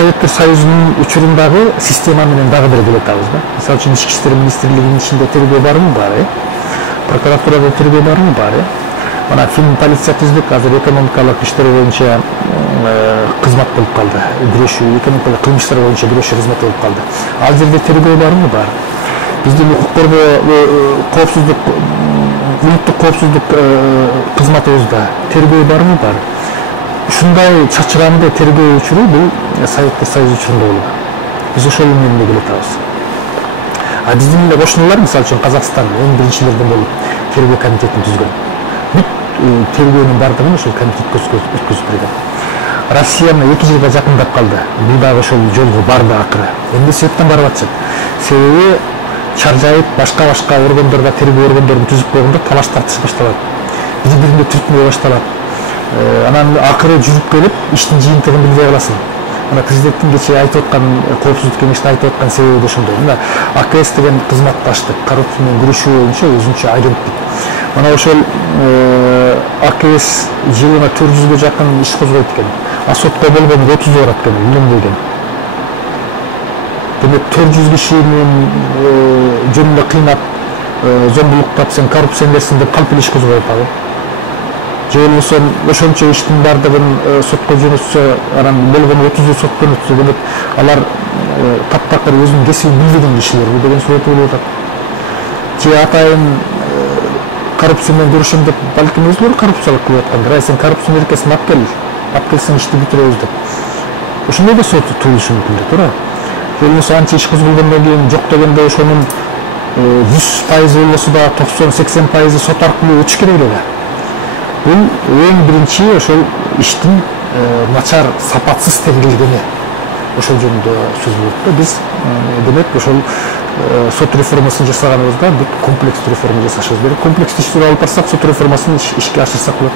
Советтер Союзунун учурундагы система менен дагы бир келе атабыз да. Мисалы үчүн Ички иштер министрлигинин ичинде тергөө барбы бары? Прокуратурада тергөө барбы бары? Мына фильм полиция түздүк, азыр экономикалык иштер боюнча кызмат болуп калды. Бирөшүү, экономикалык кылмыштар боюнча бирөшүү кызмат болуп калды. Ал жерде тергөө барбы бары? Биздин укук коргоо коопсуздук, улуттук коопсуздук кызматыбызда тергөө барбы бары? Ушундай чачыранды тергөө учуру бул Советтер Союзу учурунда болгон. Биз ошол менен келе атабыз. А биздин эле кошуналар, мисалы үчүн Казакстан эң биринчилерден болуп тергөө комитетин түзгөн. Бүт тергөөнүн бардыгын ошол комитетке өткөзүп берген. Россияны 2 жылга жакындап калды. Бул дагы ошол жолго барды акыры. Эмне себептен барып атышат? Себеби чаржайып башка органдарда тергөө органдарын түзүп койгондо талаш тартыш башталат. Бири-бирине түртмөй башталат. Анан акыры жүрүп келип иштин жыйынтыгын билбей каласың. Мына президенттин кечээ айтып аткан коопсуздук кеңеште айтып аткан себеби ошондой. Мына АКС деген кызматташтык, коррупция менен күрөшүү боюнча өзүнчө агенттик. Мына ошол АКС жылына 400ге жакын иш козгойт экен. А сотко болгон 30 барат экен, үнөмдөгөн. Демек 400 киши менен жөн эле кыйнап, зомбулуктап, сен коррупционерсиң деп калп эле иш козгоюп атабы. Же болбосо ошончо иштин бардыгын сотко жөнөтсө, анан болгон 30 сотко жөнөтсө, демек алар таптакыр өзүнүн кесибин билбеген кишилер бул деген сурет болуп атат. Же атайын коррупция менен күрөшөм деп балким өзүлөрү коррупциялык кылып аткандыр. Сен коррупционер экенсиң, алып келсең ишти бүтүрөбүз деп. Ошондой да сот туулушу мүмкүн да, туура. Же болбосо анча иш козголгондон кийин жок дегенде ошонун 100% болбосо да 90-80% сот аркылуу өтүш керек эле. Бул эң биринчи ошол иштин начар, сапатсыз тергелгени ошол жөнүндө сөз болуп да. Биз демек ошол сот реформасын жасаганыбызда бүт комплекстүү реформа жасашыбыз керек. Комплекстүү иш алып барсак, сот реформасын ишке ашырсак болот.